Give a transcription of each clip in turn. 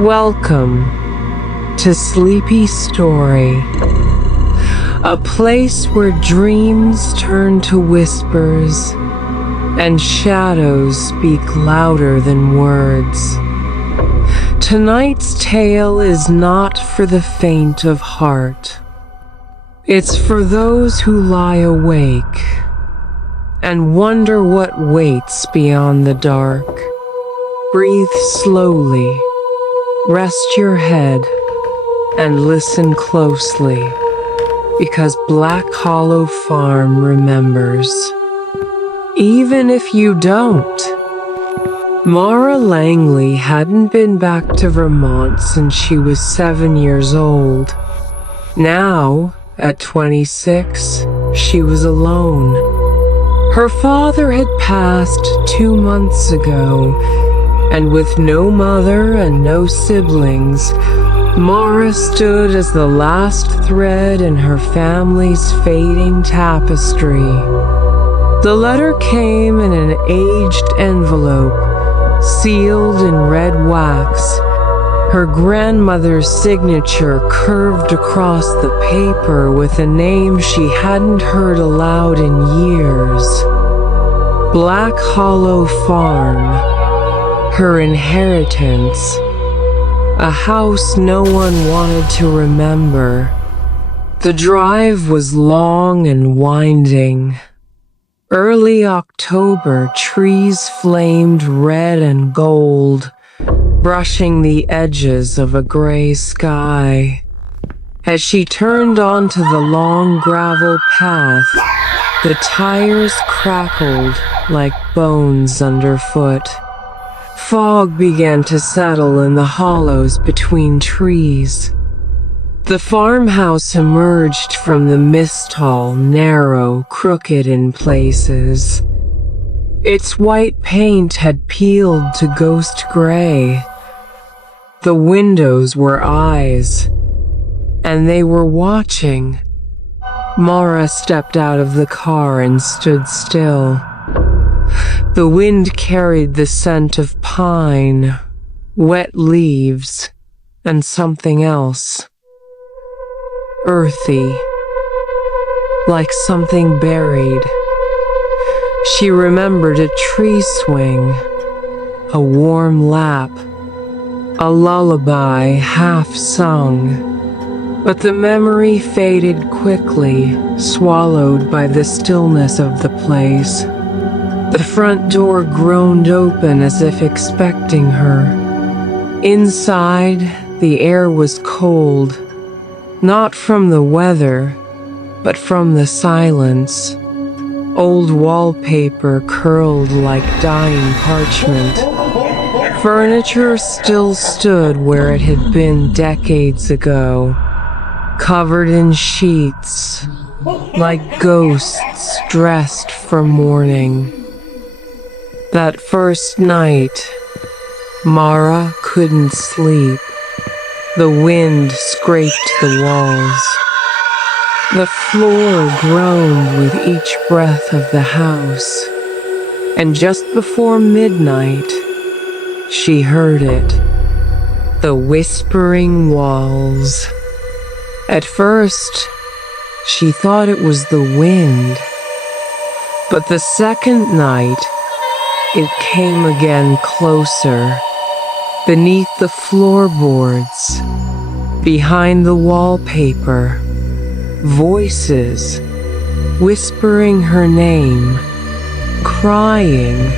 Welcome to Sleepy Story, a place where dreams turn to whispers and shadows speak louder than words. Tonight's tale is not for the faint of heart. It's for those who lie awake and wonder what waits beyond the dark. Breathe slowly, rest your head, and listen closely, because Black Hollow Farm remembers. Even if you don't. Mara Langley hadn't been back to Vermont since she was 7 years old. Now, at 26, she was alone. Her father had passed 2 months ago, and with no mother and no siblings, Mara stood as the last thread in her family's fading tapestry. The letter came in an aged envelope, sealed in red wax. Her grandmother's signature curved across the paper with a name she hadn't heard aloud in years. Black Hollow Farm. Her inheritance. A house no one wanted to remember. The drive was long and winding. Early October, trees flamed red and gold, brushing the edges of a gray sky. As she turned onto the long gravel path, the tires crackled like bones underfoot. Fog began to settle in the hollows between trees. The farmhouse emerged from the mist hall, narrow, crooked in places. Its white paint had peeled to ghost gray. The windows were eyes, and they were watching. Mara stepped out of the car and stood still. The wind carried the scent of pine, wet leaves, and something else. Earthy, like something buried. She remembered a tree swing, a warm lap, a lullaby half sung. But the memory faded quickly, swallowed by the stillness of the place. The front door groaned open as if expecting her. Inside, the air was cold, not from the weather, but from the silence. Old wallpaper curled like dying parchment. Furniture still stood where it had been decades ago, covered in sheets, like ghosts dressed for mourning. That first night, Mara couldn't sleep. The wind scraped the walls. The floor groaned with each breath of the house. And just before midnight, she heard it. The whispering walls. At first, she thought it was the wind. But the second night, it came again closer, beneath the floorboards, behind the wallpaper, voices, whispering her name, crying,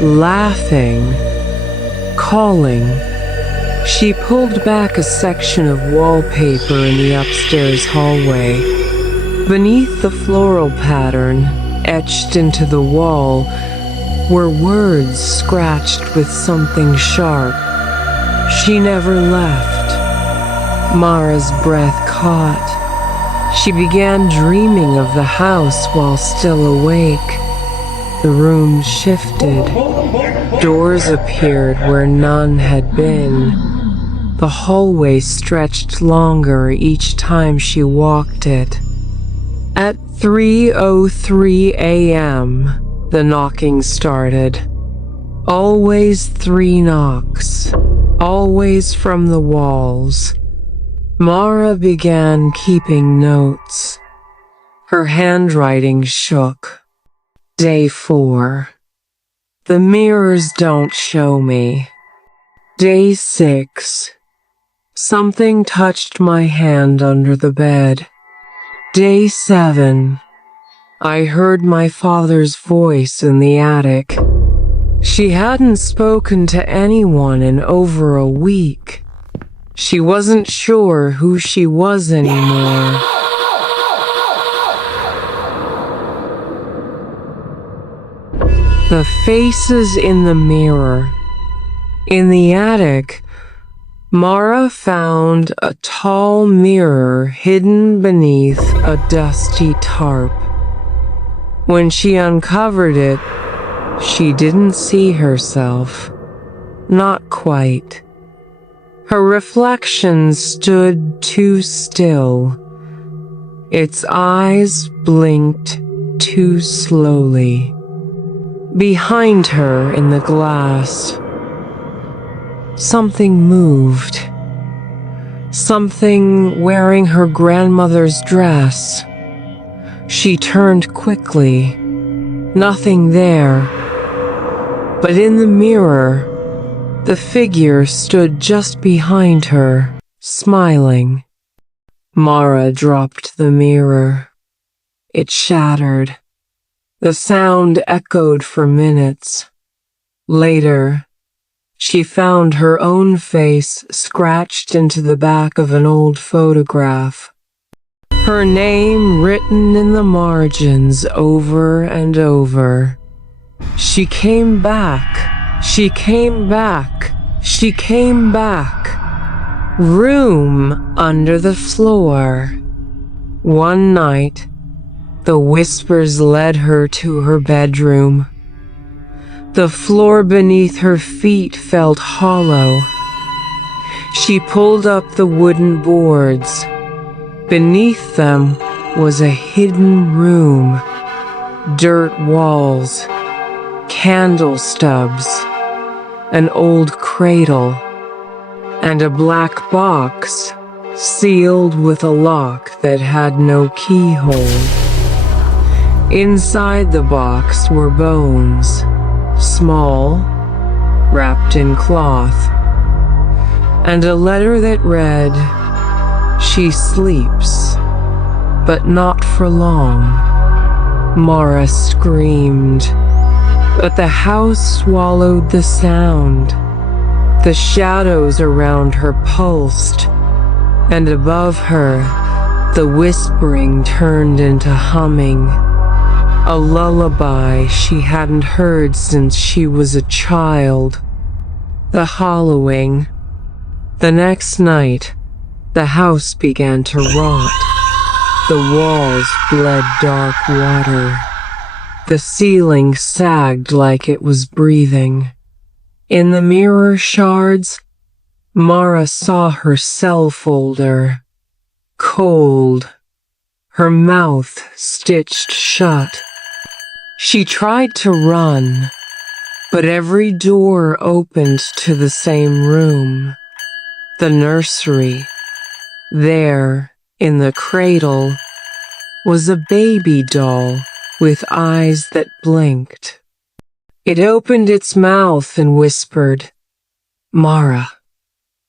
laughing, calling. She pulled back a section of wallpaper in the upstairs hallway. Beneath the floral pattern, etched into the wall, were words scratched with something sharp. She never left. Mara's breath caught. She began dreaming of the house while still awake. The room shifted. Doors appeared where none had been. The hallway stretched longer each time she walked it. At 3:03 a.m., the knocking started. Always 3 knocks. always from the walls. Mara began keeping notes. Her handwriting shook. Day 4. The mirrors don't show me. Day 6. Something touched my hand under the bed. Day 7. I heard my father's voice in the attic. She hadn't spoken to anyone in over a week. She wasn't sure who she was anymore. The faces in the mirror. In the attic, Mara found a tall mirror hidden beneath a dusty tarp. When she uncovered it, she didn't see herself. Not quite. Her reflection stood too still. Its eyes blinked too slowly. Behind her in the glass, something moved. Something wearing her grandmother's dress. She turned quickly. Nothing there. But in the mirror, the figure stood just behind her, smiling. Mara dropped the mirror. It shattered. The sound echoed for minutes. Later, she found her own face scratched into the back of an old photograph. Her name written in the margins over and over. She came back. She came back. She came back. Room under the floor. One night, the whispers led her to her bedroom. The floor beneath her feet felt hollow. She pulled up the wooden boards. Beneath them was a hidden room. Dirt walls, candle stubs, an old cradle, and a black box sealed with a lock that had no keyhole. Inside the box were bones, small, wrapped in cloth, and a letter that read, "She sleeps, but not for long." Mara screamed, but the house swallowed the sound. The shadows around her pulsed, and above her, the whispering turned into humming. A lullaby she hadn't heard since she was a child. The hollowing. The next night, the house began to rot. The walls bled dark water. The ceiling sagged like it was breathing. In the mirror shards, Mara saw herself older, cold, her mouth stitched shut. She tried to run, but every door opened to the same room. The nursery. There, in the cradle, was a baby doll with eyes that blinked. It opened its mouth and whispered, "Mara,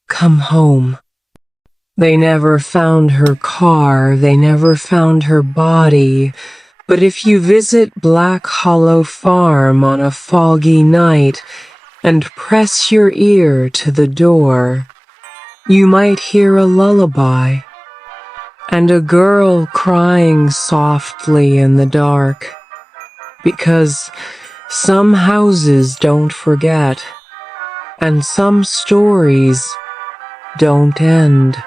come home." They never found her car, they never found her body, but if you visit Black Hollow Farm on a foggy night and press your ear to the door, you might hear a lullaby and a girl crying softly in the dark, because some houses don't forget, and some stories don't end.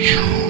Destroy.